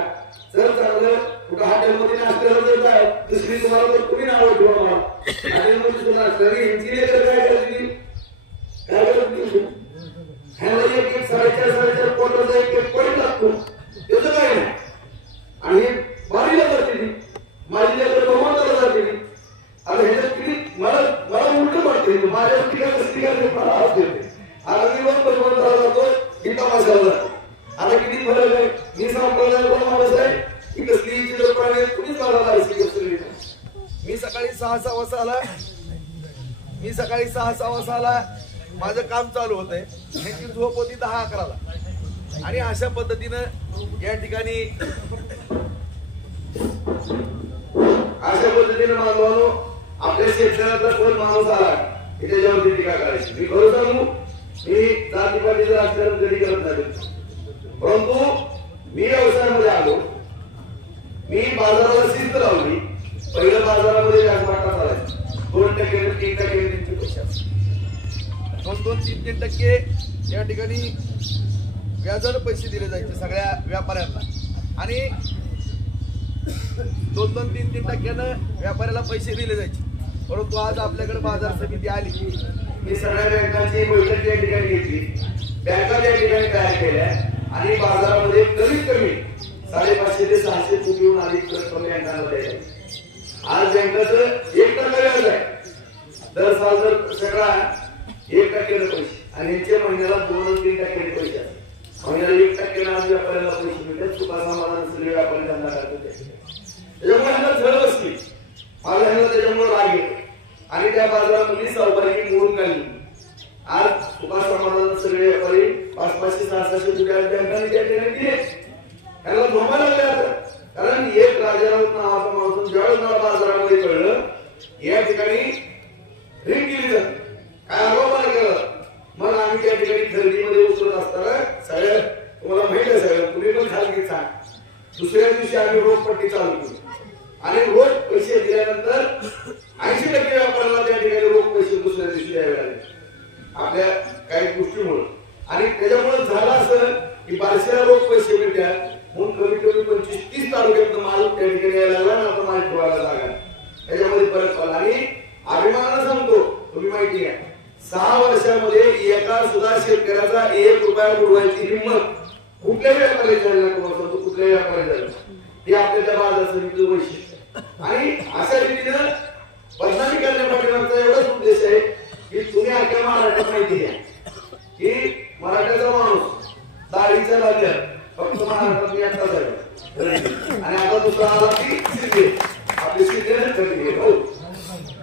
जर चांगलं कुठं हॉटेलमध्ये नाश्त्याला जर आहे दुसरी तुम्हाला तर तुम्ही नाव ठेवा मला हॉटेलमध्ये सुद्धा नाश्ता. यांची लेकर काय करायची, काय करत ह्याला 1-1.5-4.5 क्वार्टरचा 1 पॉईंट लागतो, त्याचं काय नाही. आणि बारीला जाते ती माझी लेकर बहुमताला जाते ती. आता ह्याच्यात किती मला उलट वाटते, माझ्या ठिकाणी कसली काय मला आवाज देते. आता मी पण बहुमताला जातो, ही तमाशाला जातो. आता किती फरक आहे. मी संप्रदायाला माणूस आहे की कसली चित्रप्राणी कुणीच मला कसली. मी सकाळी 6-6 वाजता माझं काम चालू होतंय, ह्यांची झोप होती 10-11ला. आणि अशा पद्धतीनं या ठिकाणी मानवानो आपल्या शेतकऱ्याचा कोण माणूस आला की त्याच्यावरती टीका करायची. मी खरं सांगू, मी जातीपातीचं राजकारण कधी करत नाही, परंतु मी व्यवसायामध्ये आलो, मी बाजाराला शिस्त लावली. पहिलं बाजारामध्ये व्याजवाटा चालायचं, 2% 3% त्यांचे पैसे असतात. 2-3% या ठिकाणी व्याजाने पैसे दिले जायचे सगळ्या व्यापाऱ्यांना आणि 2-3% व्यापाऱ्याला पैसे दिले जायचे. परंतु आज आपल्याकडे बाजार समिती आली ही सगळ्या बँकांची बैठक या ठिकाणी घेतली, बँका त्या ठिकाणी तयार केल्या आणि बाजारामध्ये कमीत कमी 550 ते 600 कोटीहून अधिक रक्कम बँकांना द्यायची. आज बँकाचं 1% व्याज आहे. दर साल जर सगळा 1% पैसे आणि यांच्या महिन्याला 2-3% पैसे असतात. महिन्याला 1% आज व्यापाऱ्याला पैसे मिळतात. सुखासमाधान सगळे व्यापारी धंदा करतात. त्याच्यामुळे ह्यांना झळ बसली, मला ह्यांना त्याच्यामुळे राग येतो आणि त्या बाजारामध्ये सहभागी मोडून काढली. आज सुखासमाधान सगळे व्यापारी 500-600 कोटी बँकांनी त्या ठिकाणी दिले. ह्याला धोका लागला आता, कारण एक राजाराम नावाचा माणूस ज्यावेळेस मला बाजारामध्ये कळलं या ठिकाणी रिंग केली जाते काय आरोप केला. मग आम्ही त्या ठिकाणी खरेदीमध्ये उतरत असताना सगळ्या तुम्हाला माहित आहे सगळं तुम्ही पण खालची सांग. दुसऱ्या दिवशी आम्ही रोखपट्टी चालू केली आणि रोख पैसे दिल्यानंतर 80% व्यापाऱ्याला त्या ठिकाणी रोख पैसे दुसऱ्या दिवशी द्यावे लागले आपल्या काही गोष्टीमुळे. आणि त्याच्यामुळे झालं असं की बारशेला रोख पैसे मिळतात म्हणून कमीत कमी 25-30 तालुक्यात माल त्या ठिकाणी यायला लागला ना, आता माल ठेवायला जागा त्याच्यामध्ये फरक पडला. आणि अभिमानानं सांगतो तुम्ही माहिती आहे 6 वर्षामध्ये एका सुद्धा शेतकऱ्याचा 1 रुपया बुडवायची हिंमत कुठल्याही व्यापाऱ्याच्या सांगतो कुठल्याही व्यापाऱ्याच्या हे आपल्या त्या बाजार समितीचं वैशिष्ट्य. आणि अशा रीतीनं बदनामी करण्यापाठीमागचा एवढाच उद्देश आहे की तुम्ही अख्ख्या महाराष्ट्रात माहिती घ्या की मराठ्याचा माणूस दाढीचा राज्य फक्त महाराष्ट्रात मी एकटाच आहे आणि आता दुसरा आला की शिंदे आपले शिंदे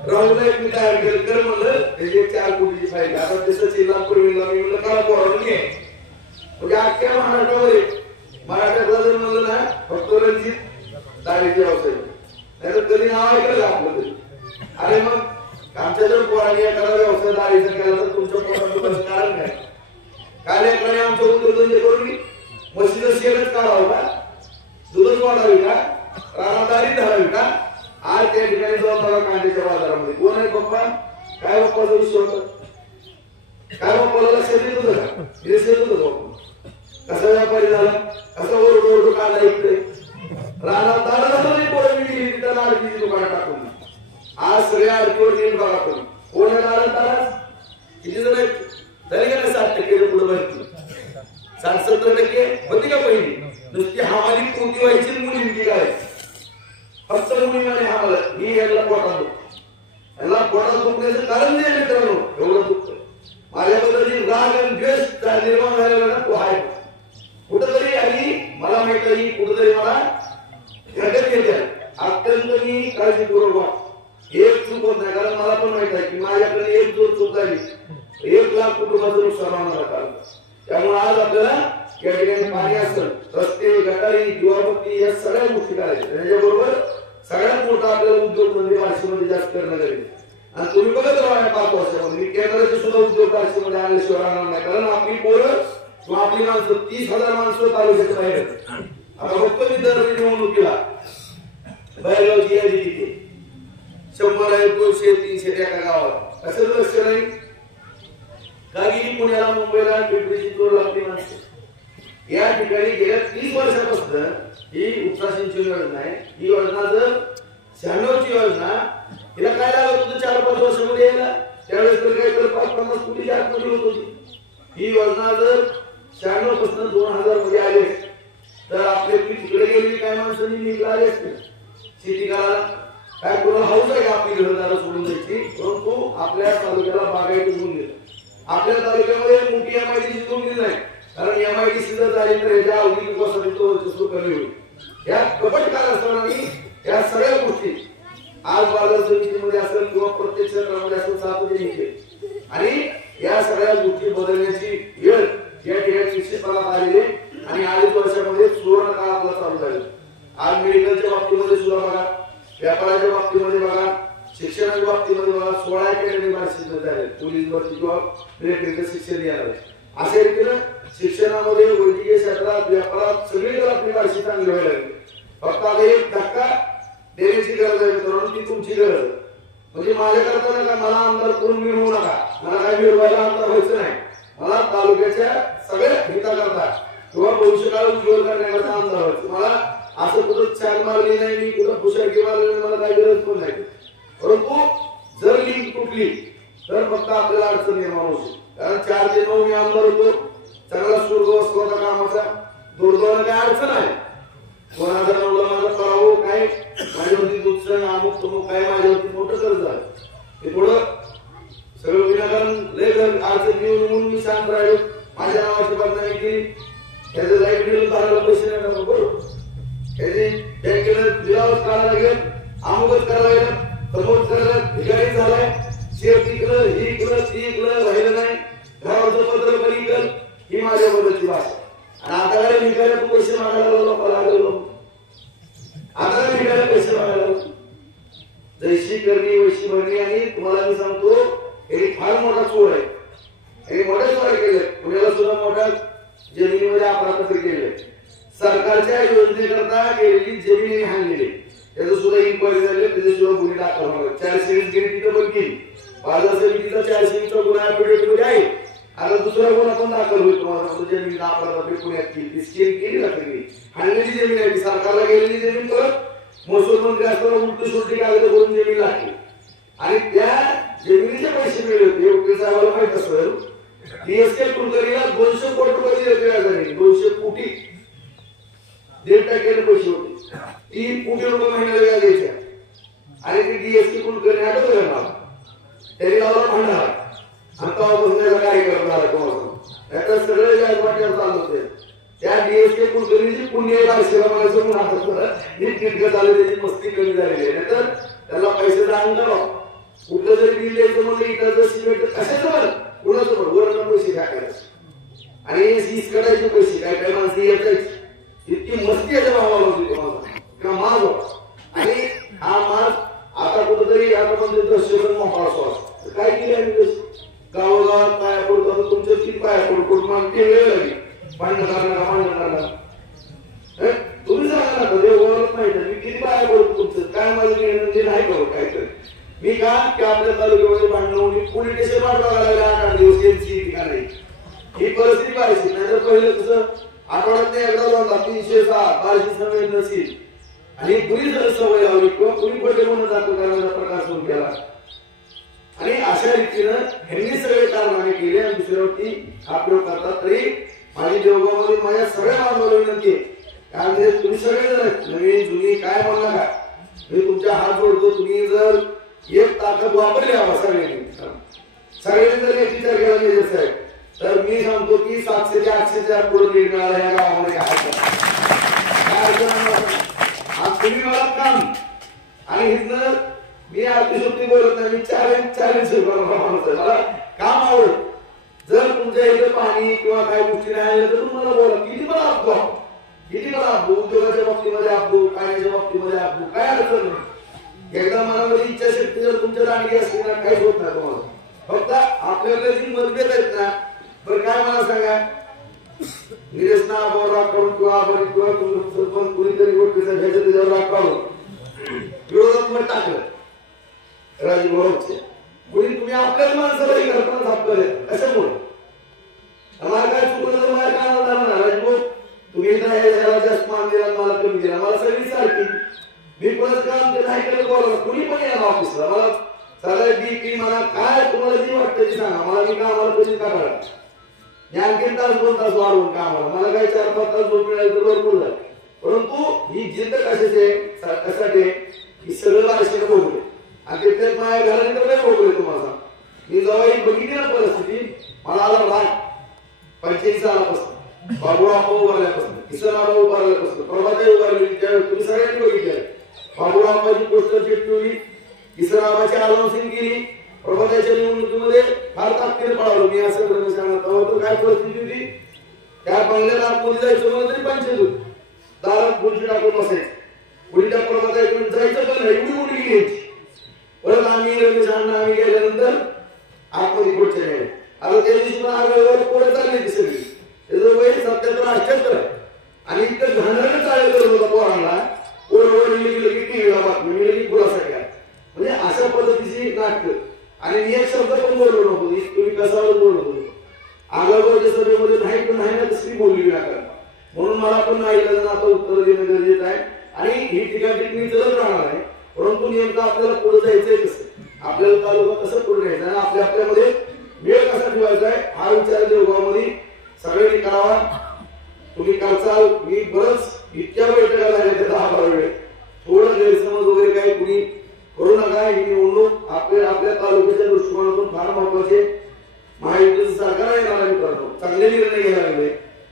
राहुलला एक मी तयार केलं कर म्हणलं त्याची 4 कोटीची फाईल. आता तसं जिल्हा प्रवीणला मी म्हणलं काला पोरावणी आहे म्हणजे अख्ख्या महाराष्ट्रामध्ये मराठ्यातला जर म्हणलं ना फक्त रणजित दाढीचे व्यवसाय नाही तर कधी नाव ऐकलं आपलं तरी. अरे मग आमच्या जर पोरांनी एखादा व्यवसाय दाढीचा केला तर तुमच्या पोरांचं कारण काय. काल एकाने आमच्या उद्योगधंदे करून म्हशीचं शेणच काढावं का, दूधच वाढावी का, रानादारी धरावी का. आज त्या ठिकाणी जाऊन बघा कांद्याच्या बाजारामध्ये कोण आहे पप्पा, काय बाप्पाचा विषय होता, काय बाप्पाला लक्षात येत होतं का, येत होतं बाप्पा कसा व्यापारी झाला, कसा ओरडोरडो कांदा इकडे रानात दारा झालं नाही पोरं मी गेली त्याला अडकीची दुकानं टाकून. आज सगळ्या अडकीवर गेली बघा तुम्ही कोण आहे दारात दारात किती जण आहेत तरी का 60% पुढे भरती 60-70% होती का पहिली नुसती हमाली कोणती व्हायची मुलींची काय फक्त मुलींमध्ये हमाला मी याला पोटात दुखण्याचं कारण नाही मित्रांनो एवढं दुःख माझ्याबद्दल जी राग आणि द्वेष निर्माण झालेला ना तो आहे कुठंतरी आणि मला माहित आहे कुठंतरी मला घटक येते अत्यंत मी काळजीपूर्वक एक चूक होत नाही कारण मला पण माहित आहे की माझ्याकडे एक दोन चूक झाली 1 लाख कुटुंबाचं नुकसान होणार कारण. त्यामुळे आज आपल्याला या ठिकाणी पाणी असेल रस्ते गटारी दिवाबत्ती या सगळ्या गोष्टी करायच्या त्याच्याबरोबर सगळ्यात मोठा आपल्याला उद्योग म्हणजे बार्शीमध्ये जास्त करणं गरजेचं. आणि तुम्ही बघत राहा 5 वर्षामध्ये मी केंद्राचे सुद्धा उद्योग बार्शीमध्ये आणल्याशिवाय राहणार नाही कारण आपली पोरं किंवा आपली माणसं 30,000 माणसं तालुक्याच्या बाहेर येतात. आता फक्त मी दर निवडणुकीला बाहेरगावची यादी किती 100 आहे 200 300 एका गावात असं लक्ष नाही का गेली पुण्याला मुंबईला पिंपरी चिंचवड आपली माणसं या ठिकाणी गेल्या 30 वर्षापासून ही उपसा सिंचन योजना आहे. ही योजना जर 96ची योजना हिला काय लागत होतं 4-5 वर्षामध्ये यायला त्यावेळेस तर काही तर 5-50 कोटीच्या आतमध्ये होत होती. ही योजना जर 96 पासून 2000 मध्ये आली तर आपले तिकडे गेलेली काय माणसांनी निघला आले असते शेती करायला काय कोणाला हाऊस आहे का आपली घरदार सोडून द्यायची परंतु आपल्या तालुक्याला बागायती होऊन गेलं. आपल्या तालुक्यामध्ये मोठी MIDC जोडली नाही कारण MIDC जर झाली तर याच्या अवधी विकासाची कमी होईल. या कपट कारस्थानाने या सगळ्या गोष्टी आज बाजार समितीमध्ये असेल किंवा प्रत्येक क्षेत्रामध्ये असेल सातत्याने केले आणि या सगळ्या गोष्टी बदलण्याची वेळ या ठिकाणी निश्चितपणात आलेली आणि 2.5 वर्षामध्ये सुवर्ण काळ आपला चालू झाला. आज मेडिकलच्या बाबतीमध्ये सुद्धा बघा व्यापाराच्या बाबतीमध्ये बघा शिक्षणाच्या बाबतीमध्ये बघा 16 अकॅडमी बार्शीमध्ये झाले पोलीस भरती किंवा मिलिटरीचं शिक्षण द्यायला अशा रीतीनं शिक्षणामध्ये वैद्यकीय क्षेत्रात व्यापारात सगळीकडे आपली बार्शी चांगली व्हायला लागली. फक्त आता एक धक्का देण्याची गरज आहे मित्रांनो ती तुमची गरज म्हणजे माझ्याकरता नका, मला आमदार करून मिळवू नका, मला काय मिळवायला आमदार व्हायचं नाही, मला तालुक्याच्या सगळ्या हिताकरता किंवा भविष्यकाळ उज्ज्वल करण्याकरता आमदार व्हायचं. मला असं कुठं छान मारली नाही, मी कुठं पुशाकी मारली नाही, मला काही गरज पण नाही. परंतु जर लिंक तुटली तर फक्त आपल्याला अडचण निर्माण होईल. कारण 4 ते 9 मी आमदार होतो, चांगला सुरगवस्त होता कामाचा, दुर्दैवाने काय अडचण आहे. 2009ला माझा पराभव काय, माझ्यावरती दुसरं अमुक तमुक काय, माझ्यावरती मोठं कर्ज झालं. ते थोडं सगळं विनाकारण लय अडचण येऊन म्हणून मी शांत राहिलो. माझ्या नावाची बदनामी केली, त्याचं लाईट बिल भरायला पैसे नाही टाकले, बरोबर त्याची बँकेनं दिलावच करायला लागेल, अमुकच करायला लागेल, समोर करायला ठिकाणी झालाय, शेत इकलं, ही इकलं, ती इकलं, राहिलं नाही, घरावरचं पत्र पण इकल, ही माझ्या बद्दलची भाषा. आणि आता काय निघायला तू पैसे मागायला लागलो, आता काय निघायला पैसे मागायला लागलो. जैशी करणी वैशी भरणी. आणि तुम्हाला मी सांगतो, हे फार मोठा चोर आहे, हे मोठ्या चोऱ्या केले. पुण्याला सुद्धा मोठ्या जमिनीमध्ये अपराध केले, सरकारच्या योजनेकरता केलेली जमिनी हाणलेली, त्याचं सुद्धा इन्क्वायरी झाली, त्याचे सुद्धा गुन्हे दाखल होणार. 420 गेली तिथं पण केली, बाजार समितीचा 420 गुन्हा ऍफिडेव्हिट मध्ये आहे. आता दुसरा गुन्हा पण दाखल होईल तुम्हाला, जमीन अपराध पुण्यात केली, स्कीम केली दाखल, हाणलेली जमीन आहे, सरकारला गेलेली जमीन परत महसूल मंत्री असताना उलटी सुलटी कागद करून जमीन लागली. आणि त्या जमिनीचे पैसे मिळले होते, वकील साहेबांना माहित असेल, डीएसके कुलकर्णीला 200 कोटी रुपये दिले व्याजाने, 200 कोटी, 1.5% पैसे होते, 3 कोटी रुपये महिन्याला व्याज द्यायच्या. आणि ते डीएसके कुलकर्णी आठवलं ना, त्यांनी लावला भांडार, आणि तेव्हापासून त्याचा कार्यक्रम झाला. त्याचा सगळे व्याज वाट्यावर चालू होते. त्या डीएसके कुलकर्णीची पुण्य राशीला मला समोर हातात नीटनेटकं झालं, त्याची मस्ती कमी झालेली आहे. नाहीतर त्याला पैसे दान करावं, कुठलं जरी बिल द्यायचं म्हणलं, इटाचं सिमेंट कशाचं बरं, कुणाचं बरं, वरण पैसे टाकायचे आणि हीच करायचे पैसे, काय काय माणसं येतायची, इतकी मस्ती याच्या भावाला होती माझा किंवा माझ. आणि हा मार्ग आता कुठंतरी आता पण दृश्य पण मोकळा श्वास काय केले, गावोगावात पाया पडतो, तुमच्या किती पाया पडतो मानते वेळ लागली, भांडण करणार. तुम्ही सांगा ना, देवगावालाच माहिती मी किती पाया पडतो तुमचं, काय माझं निर्णय नाही करू काय कर मी का की आपल्या तालुक्यामध्ये भांडण होऊन पोलीस स्टेशन वाट बघायला लागला 8-8 दिवस यांची ठिकाणी. ही परिस्थिती पाहिजे, नाहीतर पहिलं कसं आठवड्यात एकदा जाऊन 306 बाळशी सवय नसेल आणि कुणी जर सवय लावली किंवा कुणी पटे म्हणून जातो करायचा प्रकार सुरू केला. आणि अशा रीतीनं ह्यांनी सगळे कारनामे केले आणि दुसऱ्यावरती आपयोग करतात. तरी माझी देवगावमध्ये माझ्या सगळ्या बांधवाला विनंती आहे, कारण तुम्ही सगळे जण नवीन जुनी काय म्हणला का, मी तुमच्या हात जोडतो, तुम्ही जर एक ताकद वापरली हवा सगळ्यांनी जर एक विचार केला नाही साहेब, तर मी सांगतो की 700 ते 800च्या पुढे लीड मिळाला या गावामध्ये. आज तुम्ही मला काम आणि इथनं मी अतिशोक्ती बोलत नाही, मी चॅलेंज मला काम आवडत. जर तुमच्या इथे पाणी किंवा काही गोष्टी नाही आल्या तर तुम्हाला बोला, किती मला आपतो, किती मला आपतो, उद्योगाच्या बाबतीमध्ये आपतो, पाण्याच्या बाबतीमध्ये आपतो, काय अडचण नाही. एकदा मनामध्ये इच्छाशक्ती जर तुमच्या दांडगी असली ना, काहीच होत नाही तुम्हाला. फक्त आपल्याला जी मतभेद आहेत ना, बरं काय मला सांगा, निरेशना राग काढून किंवा आपण किंवा सरपंच कुणीतरी गोष्टीचा घ्यायचं त्याच्यावर राग काढून विरोधात मग टाकलं राजगोरचे कुणी, तुम्ही आपल्याच माणसाला ही घटना झापले कशामुळे, मला काय चुकलं तर मला काय होणार ना, राजगोर तुम्ही जास्त मान दिला, मला कमी दिला, मला सगळी सारखी, मी परत काम ते नाही केलं बोला, कुणी पण येणार ऑफिसला, मला सगळ्या डीपी मला काय तुम्हाला जी वाटतं ती सांगा, मला मी कामाला कधी काढा, मी आणखी तास 2 तास वाढवून कामाला, मला काय 4-5 तास झोप मिळाली तर भरपूर झालं. परंतु ही जिद्द कशासाठी ही सगळं आयुष्याने भोगले आणि त्याच्यात माझ्या घराने तर नाही भोगले. तुम्हाला मी जेव्हा ही बघितली ना परिस्थिती, मला आला राग. 85 सालापासून बाबूराव उभारल्यापासून, किसनराव उभारल्यापासून, प्रभाताई उभारली, त्यावेळेस तुम्ही सगळ्यांनी बघितलं. बाबूरावाची पोस्टर चिटकवली, किसनरावाची अनाउन्सिंग केली, प्रभाताईच्या निवडणुकीमध्ये फार ताकदीने पळालो मी. असं सांगणार काय परिस्थिती होती, त्या बंगल्याला आतमध्ये जायचं म्हणलं तरी पंचायत होती, दारात खुर्ची टाकून बसायचं, पुढील प्रभाताईकडून जायचं पण एवढी मुलगी घ्यायची. परत आम्ही गेल्यानंतर आतमध्ये खुर्च्या गेल्या. आता त्या दिवशी पण आगळवर पोरं चालली ती सगळी, त्याचं वय 77-78 आणि इतकं घाणेरडं चालू करत होता पोरांना, पोरं गेलं की टीव्हीला बातमी मिळाली खुलासा केला. म्हणजे अशा पद्धतीची नुसती नाटक आणि मी एक शब्द पण बोललो नको विकासावर बोललो होतो आगाऊच्या सभेमध्ये नाही पण नाही ना तशी बोलली व्याकरण म्हणून मला पण नाही आता उत्तर देणं गरजेचं आहे आणि ही ठिकाण टिकणी चलत राहणार आहे परंतु नेमकं आपल्याला पुढे जायचंय कसं आपल्याला तालुका कसं पुढे न्यायचा आणि आपल्यामध्ये वेळ कसा ठेवायचा आहे हा विचार देवगावमध्ये सगळ्यांनी करावा तुम्ही करचाल मी बरंच इतक्या बैठका झाल्या त्या 10-12 वेळ थोडं गैरसमज वगैरे काही कुणी करू नका ही निवडणूक आपल्या तालुक्याच्या दृष्टिकोनातून फार महत्वाचे महायुतीचं सरकार येणार आहे मित्रांनो चांगले निर्णय घ्यायला लागले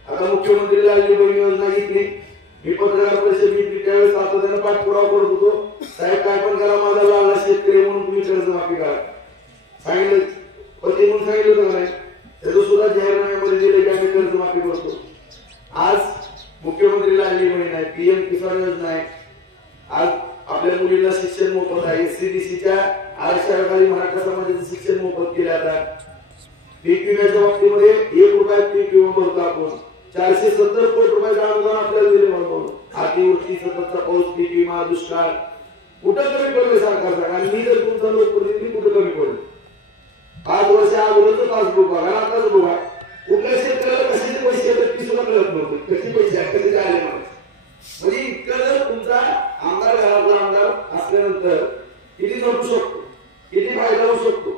आता मुख्यमंत्री लाडकी बहीण योजना घेतली मी पत्रकार परिषद घेतली त्यावेळेस सातत्यानं पाठपुरावा करत होतो साहेब काय पण करा माझा लाडला शेतकरी म्हणून तुम्ही कर्जमाफी करा सांगितलं पती म्हणून सांगितलं होतं नाही त्याचं सुद्धा जाहीरनाम्यामध्ये दिले की आम्ही कर्जमाफी करतो आज मुख्यमंत्री लाडकी बहीण आहे पीएम किसान योजना आहे आज आपल्या मुलींना शिक्षण मोफत आहे एससीबीसीच्या आरक्षणाखाली मराठा समाजाचं शिक्षण मोफत केले आता पीक विम्याच्या बाबतीमध्ये 1 रुपया पीक विमा भरतो आपण 470 कोटी रुपयाचं अनुदान आपल्याला दिले म्हणतो अतिवृष्टी सततचा पाऊस पीक विमा दुष्काळ कुठं कमी पडले सरकार आणि मी जर तुमचा लोकप्रतिनिधी कुठं कमी पडलो 5 वर्ष अगोदरच पासबुक बघा आताच बघा कुठल्या शेतकऱ्याला कशाचे पैसे येतात ती सुद्धा कळत नव्हते कसे पैसे कसे आले म्हणजे इतकं जर तुमचा आमदार घरातला आमदार असल्यानंतर किती जमू शकतो किती फायदा होऊ शकतो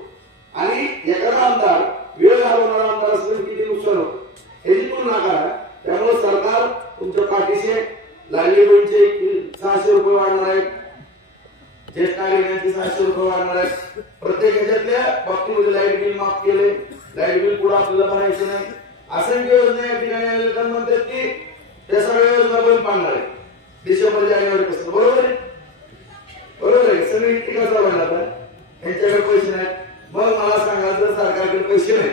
आणि एखादा आमदार वेळ घालवणारा आमदार असल्यास किती नुकसान होतं याची तुलना करा त्यामुळे सरकार तुमच्या पाठीशी लाडली बहीणचे 600 रुपये वाढणार आहेत ज्येष्ठ नागरिकांचे 600 रुपये वाढणार आहेत प्रत्येक ह्याच्यातल्या बाबतीमध्ये लाईट बिल माफ केले लाईट बिल पुढे आपल्याला भरायचं नाही असंख्य योजना या ठिकाणी आल्या म्हणतात की त्या सगळ्या योजना बंद पाडणार आहे डिसेंबर जानेवारी पासून बरोबर आहे सगळी टीका चालू आहे आता यांच्याकडे पैसे नाहीत मग मला सांगा जर सरकारकडे पैसे नाही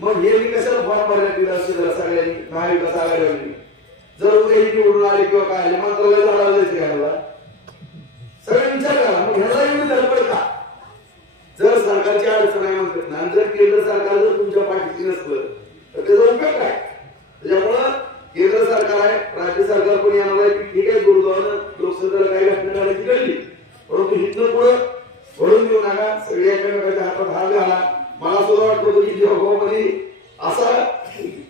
मग हे मी कशाला फॉर्म भरला दिला सगळ्यांनी महाविकास आघाडीवाल्यांनी जर उद्या निवडून आले किंवा काय आले मंत्रालय झाडाला जायचं काय मला सगळे विचार करा मग ह्याला एवढी धडपड का जर सरकारची अडचण आहे म्हणतात ना जर केंद्र सरकार जर तुमच्या पाठीशी नसलं तर त्याचा उपयोग काय त्याच्यामुळं केंद्र सरकार आहे राज्य सरकार पण येणार आहे की ठीक आहे गुरुद्वारानं लोकसभेला काही घटना घडायची घडली परंतु इथनं पुढं वळून देऊ नका सगळ्या एकमेकाच्या हातात हात घाला मला सुद्धा वाटतं की देवगावमध्ये असा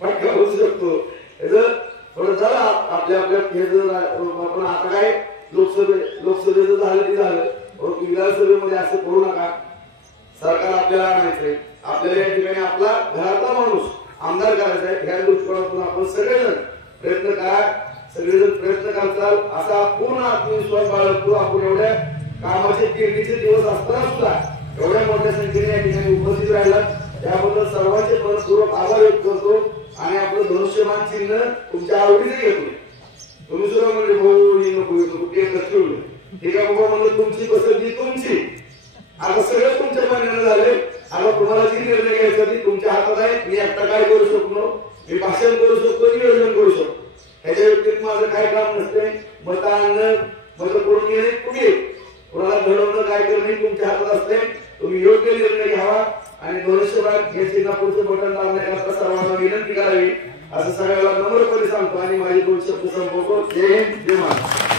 फटका होऊ शकतो याचं थोडं झालं आपल्या आपण आता काय लोकसभेचं झालं ते झालं परंतु विधानसभेमध्ये असं करू नका सरकार आपल्याला आणायचंय आपल्याला या ठिकाणी आपला घरातला माणूस आमदार करायचा आहे ह्या दृष्टिकोनातून आपण सगळेजण प्रयत्न करा सगळेजण प्रयत्न करताल असा पूर्ण आत्मविश्वास बाळगतो आपण एवढ्या कामाचे किरणीचे दिवस असताना सुद्धा एवढ्या मोठ्या संख्येने या ठिकाणी उपस्थित राहिला त्याबद्दल सर्वांचे मनपूर्वक आभार व्यक्त करतो आणि आपलं धनुष्यमान चिन्ह तुमच्या आवडीने घेतो तुम्ही सुद्धा म्हणजे भाऊ नको ठीक आहे बाबा म्हणलं तुमची पसंती तुमची आता सगळं तुमच्या मान्यानं झाले आता तुम्हाला जी निर्णय घ्यायचा ती तुमच्या हातात आहे मी एकटा काय करू शकतो मी भाषण करू शकतो नियोजन करू शकतो ह्याच्या व्यतिरिक्त माझं काय काम नसते मत आणणं मत करून येणे तुम्ही कोणाला घडवणं काय करणं तुमच्या हातात असते तुम्ही योग्य निर्णय घ्यावा आणि धनुष्यबाग हे चिन्हापूरचं बटन दाबण्याकरता सर्वांना विनंती करावी असं सगळ्याला नम्रपणे सांगतो आणि माझे 2 शब्द संपवतो जय हिंद जय महाराष्ट्र